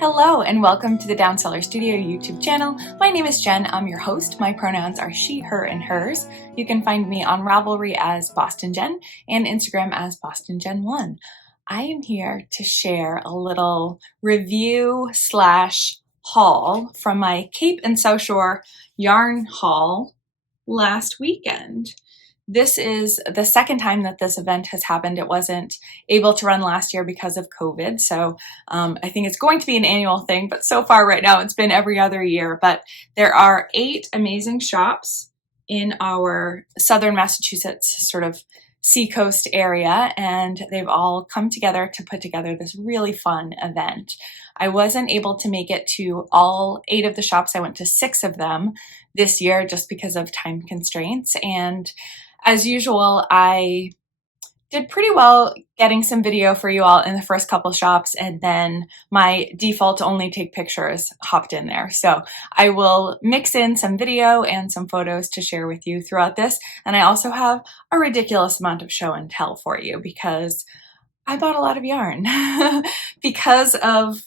Hello and welcome to the Downseller Studio YouTube channel. My name is Jen, I'm your host. My pronouns are she, her, and hers. You can find me on Ravelry as Boston Jen and Instagram as Boston Jen 1. I am here to share a little review slash haul from my Cape and South Shore yarn haul last weekend. This is the second time that this event has happened. It wasn't able to run last year because of COVID, so I think it's going to be an annual thing, but so far right now it's been every other year. But there are 8 amazing shops in our southern Massachusetts sort of seacoast area, and they've all come together to put together this really fun event. I wasn't able to make it to all 8 of the shops. I went to 6 of them this year just because of time constraints, and as usual, I did pretty well getting some video for you all in the first couple shops, and then my default to only take pictures hopped in there. So I will mix in some video and some photos to share with you throughout this. And I also have a ridiculous amount of show and tell for you because I bought a lot of yarn because of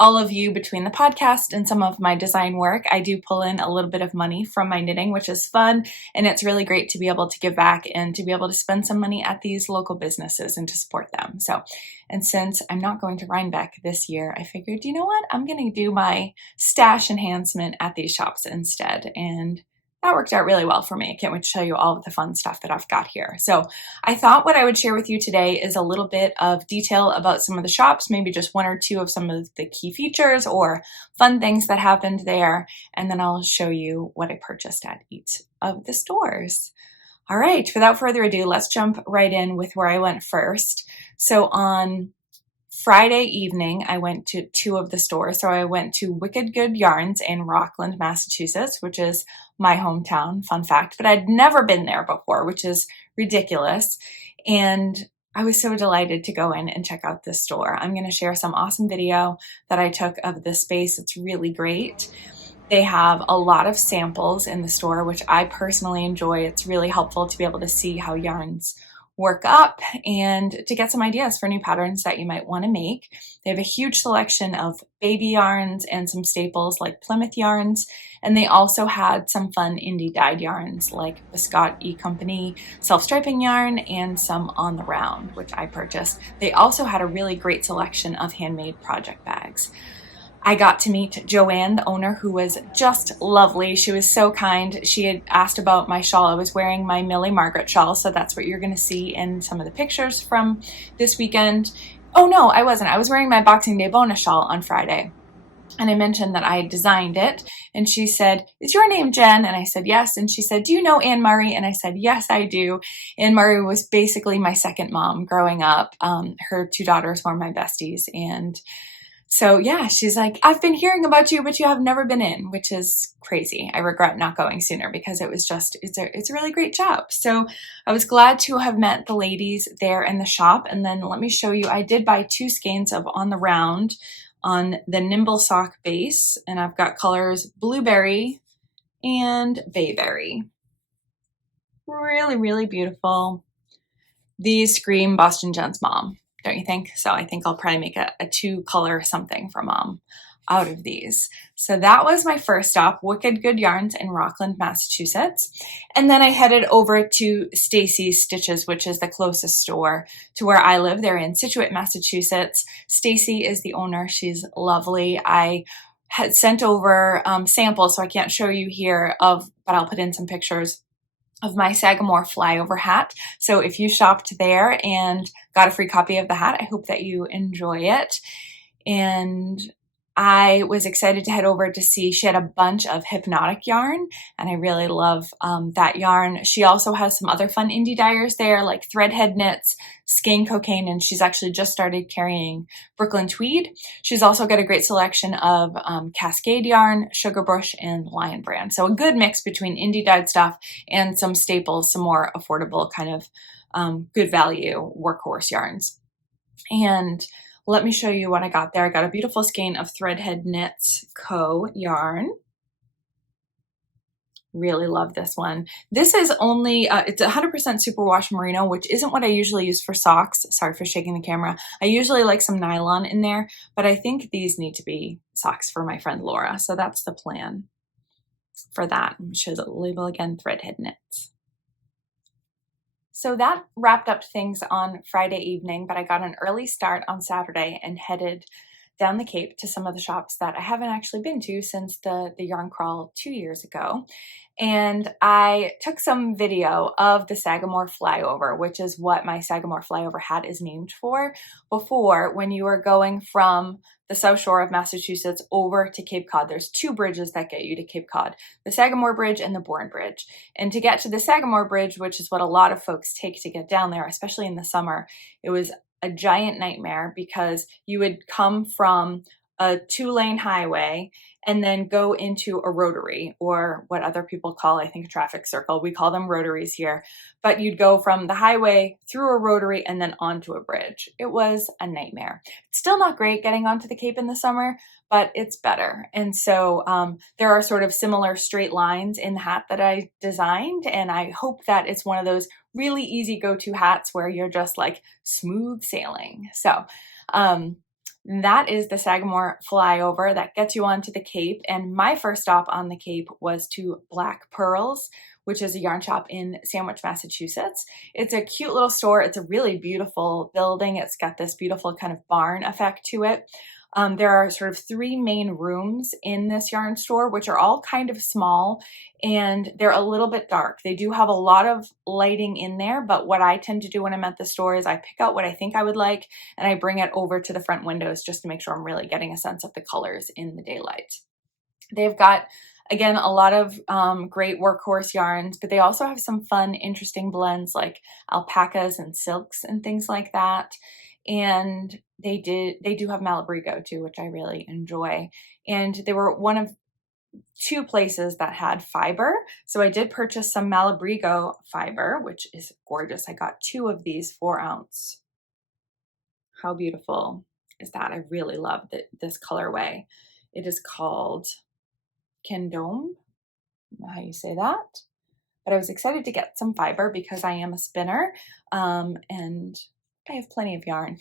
all of you between the podcast and some of my design work. I do pull in a little bit of money from my knitting, which is fun. And it's really great to be able to give back and to be able to spend some money at these local businesses and to support them. So, and since I'm not going to Rhinebeck this year, I figured, you know what? I'm going to do my stash enhancement at these shops instead. And that worked out really well for me. I can't wait to show you all of the fun stuff that I've got here. So I thought what I would share with you today is a little bit of detail about some of the shops, maybe just 1 or 2 of some of the key features or fun things that happened there. And then I'll show you what I purchased at each of the stores. All right, without further ado, let's jump right in with where I went first. So on Friday evening, I went to 2 of the stores. So I went to Wicked Good Yarns in Rockland, Massachusetts, which is my hometown, fun fact, but I'd never been there before, which is ridiculous. And I was so delighted to go in and check out this store. I'm going to share some awesome video that I took of this space. It's really great. They have a lot of samples in the store, which I personally enjoy. It's really helpful to be able to see how yarns work up and to get some ideas for new patterns that you might want to make. They have a huge selection of baby yarns and some staples like Plymouth yarns. And they also had some fun indie dyed yarns like Biscott E Company self-striping yarn and some On the Round, which I purchased. They also had a really great selection of handmade project bags. I got to meet Joanne, the owner, who was just lovely. She was so kind. She had asked about my shawl. I was wearing my Millie Margaret shawl, so that's what you're going to see in some of the pictures from this weekend. Oh no, I wasn't. I was wearing my Boxing Day bonus shawl on Friday. And I mentioned that I designed it, and she said, "Is your name Jen?" And I said, "Yes." And she said, "Do you know Anne Murray?" And I said, "Yes, I do." Anne Murray was basically my second mom growing up. Her 2 daughters were my besties, and so yeah, she's like, "I've been hearing about you, but you have never been in," which is crazy. I regret not going sooner because it was just, it's a really great job. So I was glad to have met the ladies there in the shop. And then let me show you, I did buy 2 skeins of On the Round on the Nimble Sock base. And I've got colors Blueberry and Bayberry. Really, really beautiful. These scream Boston Jen's mom, don't you think? So I think I'll probably make a 2 color something for mom out of these. So that was my first stop, Wicked Good Yarns in Rockland, Massachusetts. And then I headed over to Stacy's Stitches, which is the closest store to where I live. They're in Situate, Massachusetts. Stacy is the owner. She's lovely. I had sent over samples, so I can't show you here but I'll put in some pictures of my Sagamore flyover hat. So if you shopped there and got a free copy of the hat, I hope that you enjoy it. And I was excited to head over to see, she had a bunch of hypnotic yarn, and I really love that yarn. She also has some other fun indie dyers there, like Threadhead Knits, Skein Cocaine, and she's actually just started carrying Brooklyn Tweed. She's also got a great selection of Cascade yarn, Sugar Bush, and Lion Brand. So a good mix between indie dyed stuff and some staples, some more affordable kind of good value workhorse yarns. And let me show you what I got there. I got a beautiful skein of Threadhead Knits Co. yarn. Really love this one. This is only, it's 100% superwash merino, which isn't what I usually use for socks. Sorry for shaking the camera. I usually like some nylon in there, but I think these need to be socks for my friend Laura. So that's the plan for that. Let me show the label again, Threadhead Knits. So that wrapped up things on Friday evening, but I got an early start on Saturday and headed down the Cape to some of the shops that I haven't actually been to since the yarn crawl 2 years ago. And I took some video of the Sagamore flyover, which is what my Sagamore flyover hat is named for, before when you are going from the South Shore of Massachusetts over to Cape Cod. There's 2 bridges that get you to Cape Cod, the Sagamore Bridge and the Bourne Bridge. And to get to the Sagamore Bridge, which is what a lot of folks take to get down there, especially in the summer, it was a giant nightmare because you would come from a 2-lane highway and then go into a rotary, or what other people call, I think, a traffic circle. We call them rotaries here. But you'd go from the highway through a rotary and then onto a bridge. It was a nightmare. It's still not great getting onto the Cape in the summer, but it's better. And so there are sort of similar straight lines in the hat that I designed, and I hope that it's one of those really easy go-to hats where you're just like smooth sailing. So that is the Sagamore flyover that gets you onto the Cape. And my first stop on the Cape was to Black Pearls, which is a yarn shop in Sandwich, Massachusetts. It's a cute little store. It's a really beautiful building. It's got this beautiful kind of barn effect to it. There are sort of 3 main rooms in this yarn store, which are all kind of small, and they're a little bit dark. They do have a lot of lighting in there, but what I tend to do when I'm at the store is I pick out what I think I would like, and I bring it over to the front windows just to make sure I'm really getting a sense of the colors in the daylight. They've got, again, a lot of great workhorse yarns, but they also have some fun, interesting blends like alpacas and silks and things like that. And they do have Malabrigo too, which I really enjoy. And they were one of 2 places that had fiber. So I did purchase some Malabrigo fiber, which is gorgeous. I got 2 of these 4-ounce. How beautiful is that? I really love this colorway. It is called Kendome. I don't know how you say that. But I was excited to get some fiber because I am a spinner and I have plenty of yarn.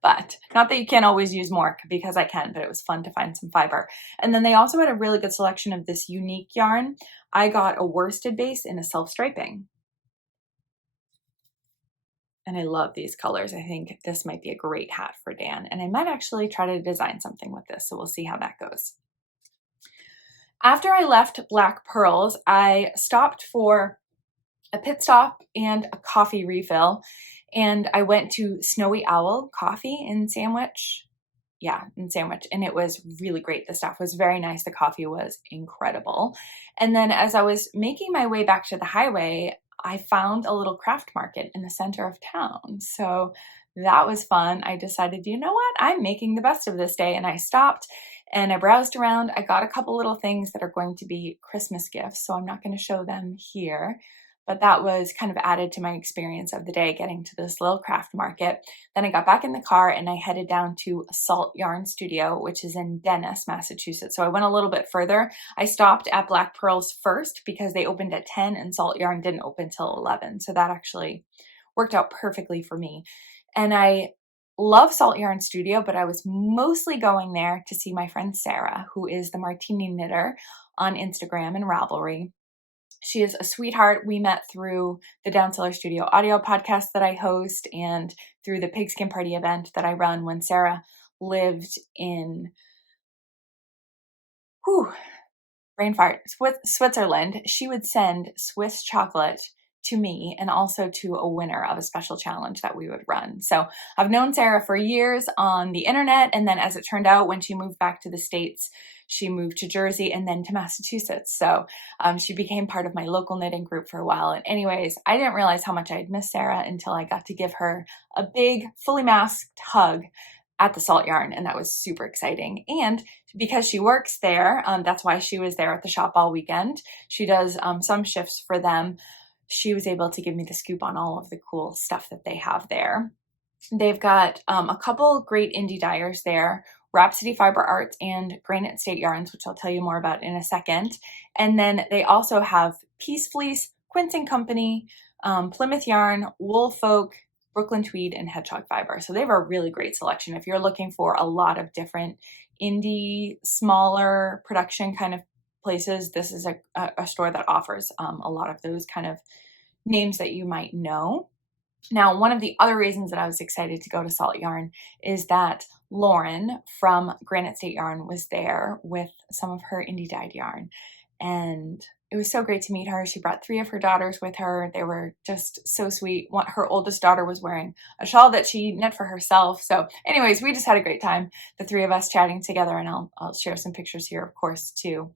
But not that you can't always use more, because I can, but it was fun to find some fiber. And then they also had a really good selection of this unique yarn. I got a worsted base in a self-striping. And I love these colors. I think this might be a great hat for Dan. And I might actually try to design something with this, so we'll see how that goes. After I left Black Pearls, I stopped for a pit stop and a coffee refill. And I went to Snowy Owl Coffee in Sandwich. Yeah, in Sandwich. And it was really great. The staff was very nice. The coffee was incredible. And then as I was making my way back to the highway, I found a little craft market in the center of town. So that was fun. I decided, you know what? I'm making the best of this day. And I stopped and I browsed around. I got a couple little things that are going to be Christmas gifts. So I'm not going to show them here. But that was kind of added to my experience of the day, getting to this little craft market. Then I got back in the car and I headed down to Salt Yarn Studio, which is in Dennis, Massachusetts. So I went a little bit further. I stopped at Black Pearls first because they opened at 10 and Salt Yarn didn't open till 11. So that actually worked out perfectly for me. And I love Salt Yarn Studio, but I was mostly going there to see my friend Sarah, who is the Martini Knitter on Instagram and Ravelry. She is a sweetheart. We met through the Downseller Studio audio podcast that I host and through the Pigskin Party event that I run when Sarah lived in, brain fart, Switzerland. She would send Swiss chocolate to me and also to a winner of a special challenge that we would run. So I've known Sarah for years on the internet. And then as it turned out, when she moved back to the States, she moved to Jersey and then to Massachusetts. So she became part of my local knitting group for a while. And anyways, I didn't realize how much I'd missed Sarah until I got to give her a big, fully masked hug at the Salt Yarn. And that was super exciting. And because she works there, that's why she was there at the shop all weekend. She does some shifts for them. She was able to give me the scoop on all of the cool stuff that they have there. They've got a couple great indie dyers there. Rhapsody Fiber Arts and Granite State Yarns, which I'll tell you more about in a second. And then they also have Peace Fleece, Quince and Company, Plymouth Yarn, Wool Folk, Brooklyn Tweed, and Hedgehog Fiber. So they have a really great selection. If you're looking for a lot of different indie, smaller production kind of places, this is a store that offers a lot of those kind of names that you might know. Now, one of the other reasons that I was excited to go to Salt Yarn is that Lauren from Granite State Yarn was there with some of her indie dyed yarn. And it was so great to meet her. She brought 3 of her daughters with her. They were just so sweet. Her oldest daughter was wearing a shawl that she knit for herself. So anyways, we just had a great time, the 3 of us chatting together, and I'll share some pictures here, of course, too.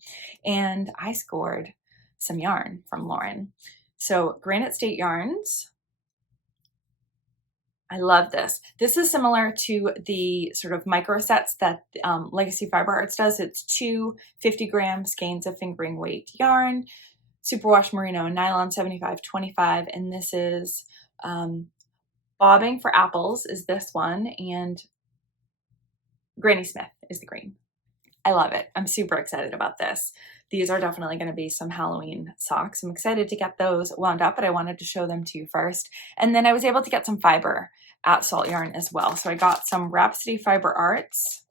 And I scored some yarn from Lauren. So Granite State Yarns, I love this. This is similar to the sort of micro sets that Legacy Fiber Arts does. It's 2 50-gram skeins of fingering weight yarn, superwash merino, nylon 75/25, and this is Bobbing for Apples is this one, and Granny Smith is the green. I love it. I'm super excited about this. These are definitely going to be some Halloween socks. I'm excited to get those wound up, but I wanted to show them to you first. And then I was able to get some fiber at Salt Yarn as well. So I got some Rhapsody Fiber Arts.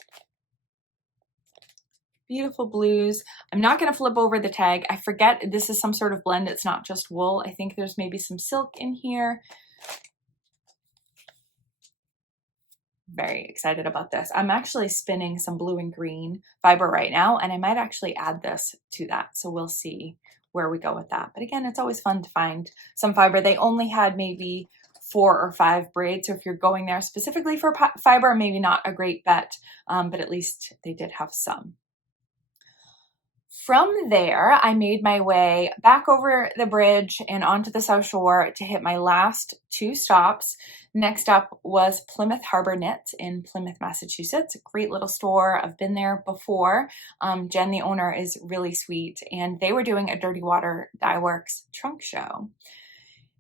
Beautiful blues. I'm not going to flip over the tag. I forget this is some sort of blend. It's not just wool. I think there's maybe some silk in here. Very excited about this. I'm actually spinning some blue and green fiber right now, and I might actually add this to that. So we'll see where we go with that. But again, it's always fun to find some fiber. They only had maybe 4 or 5 braids. So if you're going there specifically for fiber, maybe not a great bet, but at least they did have some. From there, I made my way back over the bridge and onto the South Shore to hit my last 2 stops. Next up was Plymouth Harbor Knits in Plymouth, Massachusetts. A great little store. I've been there before. Jen, the owner, is really sweet, and they were doing a Dirty Water Dye Works trunk show.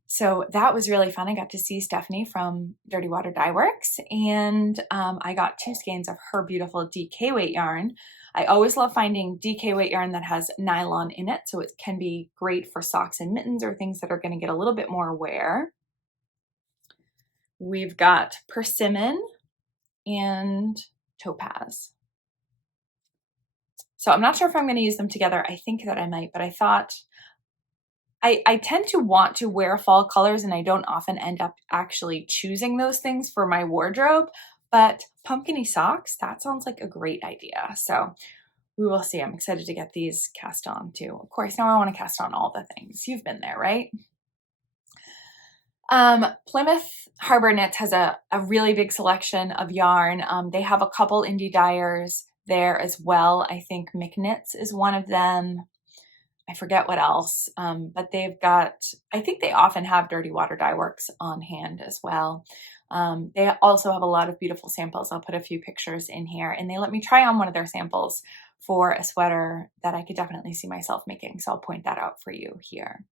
So that was really fun. I got to see Stephanie from Dirty Water Dye Works, and I got 2 skeins of her beautiful DK weight yarn. I always love finding DK weight yarn that has nylon in it, so it can be great for socks and mittens or things that are going to get a little bit more wear. We've got Persimmon and Topaz. So I'm not sure if I'm going to use them together. I think that I might, but I thought I tend to want to wear fall colors, and I don't often end up actually choosing those things for my wardrobe, but pumpkin-y socks, that sounds like a great idea. So we will see. I'm excited to get these cast on too. Of course, now I want to cast on all the things. You've been there, right? Plymouth Harbor Knits has a really big selection of yarn. They have a couple indie dyers there as well. I think McKnits is one of them. I forget what else, but they've got, I think they often have Dirty Water Dye Works on hand as well. They also have a lot of beautiful samples. I'll put a few pictures in here, and they let me try on one of their samples for a sweater that I could definitely see myself making. So I'll point that out for you here.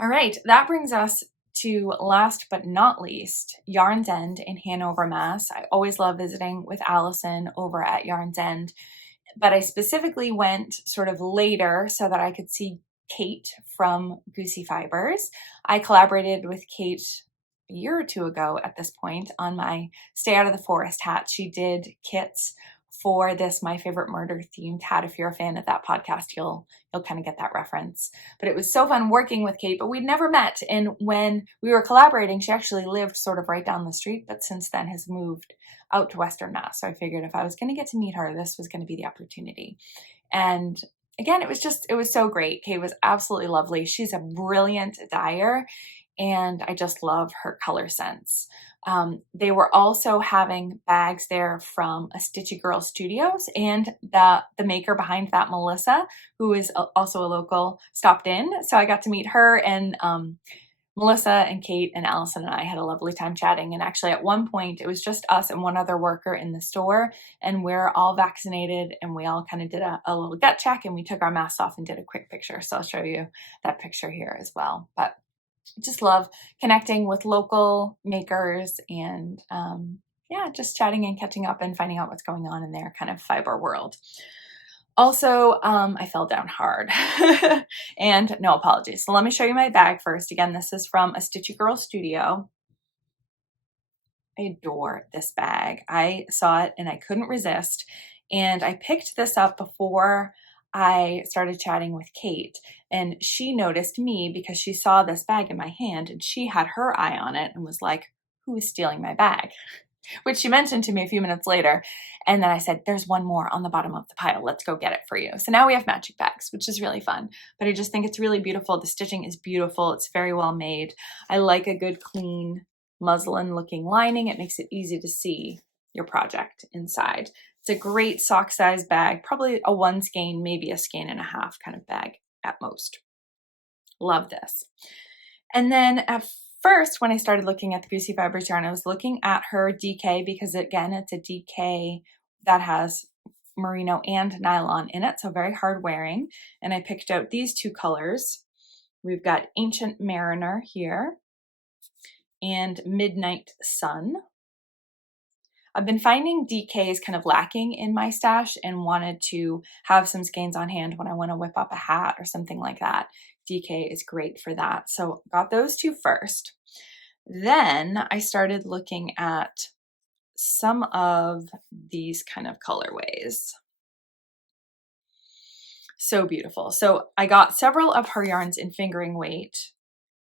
All right, that brings us to last but not least, Yarn's End in Hanover, Mass. I always love visiting with Allison over at Yarn's End, but I specifically went sort of later so that I could see Kate from Goosey Fibers. I collaborated with Kate a year or 2 ago at this point on my Stay Out of the Forest hat. She did kits for this My Favorite Murder themed hat. If you're a fan of that podcast, you'll kind of get that reference. But it was so fun working with Kate, but we'd never met. And when we were collaborating, she actually lived sort of right down the street, but since then has moved out to Western Mass. So I figured if I was going to get to meet her, this was going to be the opportunity. And again, it was so great. Kate was absolutely lovely. She's a brilliant dyer, and I just love her color sense. They were also having bags there from a Stitchy Girl Studios, and the maker behind that, Melissa, who is also a local, stopped in. So I got to meet her, and Melissa and Kate and Allison and I had a lovely time chatting. And actually at one point, it was just us and one other worker in the store, and we're all vaccinated, and we all kind of did a little gut check, and we took our masks off and did a quick picture. So I'll show you that picture here as well. But just love connecting with local makers and yeah, just chatting and catching up and finding out what's going on in their kind of fiber world. Also, I fell down hard and no apologies. So let me show you my bag first. Again, this is from a Stitchy Girl Studio. I adore this bag. I saw it and I couldn't resist. And I picked this up before I started chatting with Kate, and she noticed me because she saw this bag in my hand and she had her eye on it and was like, who is stealing my bag? Which she mentioned to me a few minutes later. And then I said, there's one more on the bottom of the pile. Let's go get it for you. So now we have matching bags, which is really fun. But I just think it's really beautiful. The stitching is beautiful. It's very well made. I like a good clean muslin looking lining. It makes it easy to see your project inside. It's a great sock size bag, probably a 1 skein, maybe a skein and a half kind of bag at most. Love this. And then at first, when I started looking at the Goosey Fibers yarn, I was looking at her DK because, again, it's a DK that has merino and nylon in it, so very hard wearing. And I picked out these 2 colors. We've got Ancient Mariner here and Midnight Sun. I've been finding DKs kind of lacking in my stash and wanted to have some skeins on hand when I want to whip up a hat or something like that. DK is great for that. So got those 2 first. Then I started looking at some of these kind of colorways. So beautiful. So I got several of her yarns in fingering weight.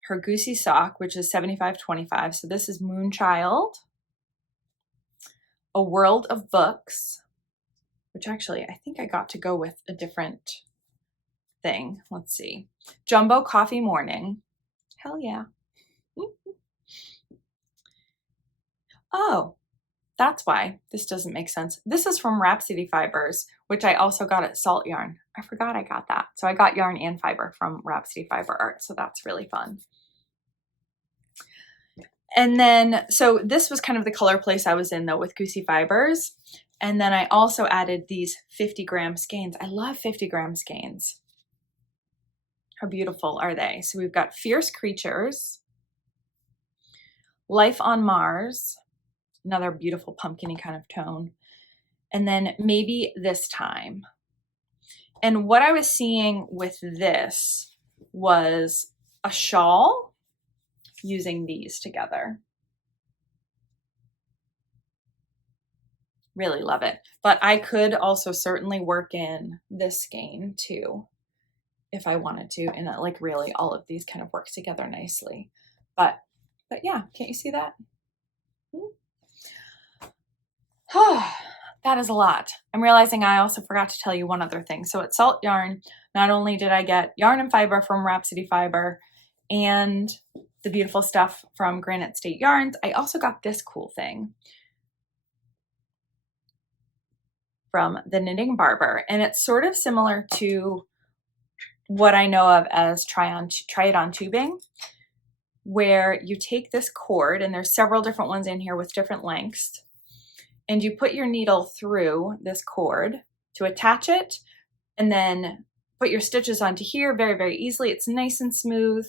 Her Goosey Sock, which is 75-25. So this is Moonchild. A World of Books, which actually I think I got to go with a different thing. Let's see. Jumbo Coffee Morning. Hell yeah. Oh, that's why this doesn't make sense. This is from Rhapsody Fibers, which I also got at Salt Yarn. I forgot I got that. So I got yarn and fiber from Rhapsody Fiber Art. So that's really fun. And then, so this was kind of the color place I was in though with Goosey Fibers. And then I also added these 50-gram skeins. I love 50-gram skeins. How beautiful are they? So we've got Fierce Creatures, Life on Mars, another beautiful pumpkin-y kind of tone. And then Maybe This Time. And what I was seeing with this was a shawl using these together. Really love it. But I could also certainly work in this skein too, if I wanted to. And like really all of these kind of work together nicely. But yeah, can't you see that? That is a lot. I'm realizing I also forgot to tell you one other thing. So at Salt Yarn, not only did I get yarn and fiber from Rhapsody Fiber and the beautiful stuff from Granite State Yarns, I also got this cool thing from the Knitting Barber. And it's sort of similar to what I know of as try it on tubing, where you take this cord, and there's several different ones in here with different lengths, and you put your needle through this cord to attach it, and then put your stitches onto here very, very easily. It's nice and smooth.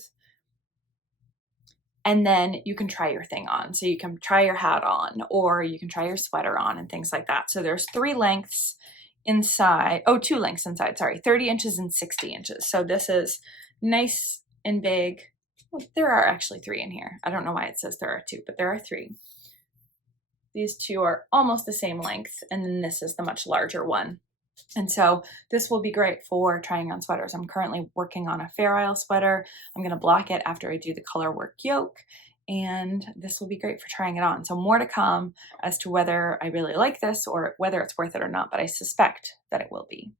And then you can try your thing on. So you can try your hat on, or you can try your sweater on and things like that. So there's 3 lengths inside. Oh, 2 lengths inside, sorry, 30 inches and 60 inches. So this is nice and big. Well, there are actually 3 in here. I don't know why it says there are 2, but there are 3. These 2 are almost the same length. And then this is the much larger one. And so this will be great for trying on sweaters. I'm currently working on a Fair Isle sweater. I'm going to block it after I do the color work yoke, and this will be great for trying it on. So more to come as to whether I really like this or whether it's worth it or not, but I suspect that it will be.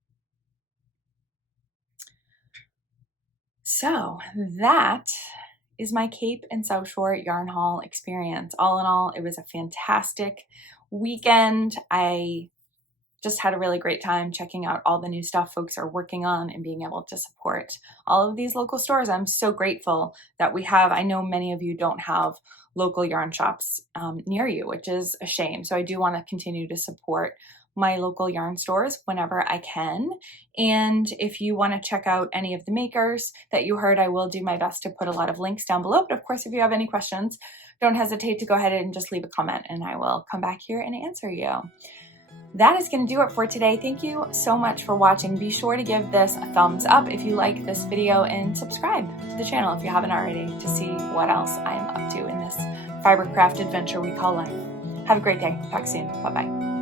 So that is my Cape and South Shore yarn haul experience. All in all, it was a fantastic weekend. I just had a really great time checking out all the new stuff folks are working on and being able to support all of these local stores. I'm so grateful that we have. I know many of you don't have local yarn shops near you, which is a shame. So I do want to continue to support my local yarn stores whenever I can. And if you want to check out any of the makers that you heard, I will do my best to put a lot of links down below. But of course, if you have any questions, don't hesitate to go ahead and just leave a comment and I will come back here and answer you. That is going to do it for today. Thank you so much for watching. Be sure to give this a thumbs up if you like this video and subscribe to the channel if you haven't already to see what else I am up to in this fibercraft adventure we call life. Have a great day. Talk soon. Bye-bye.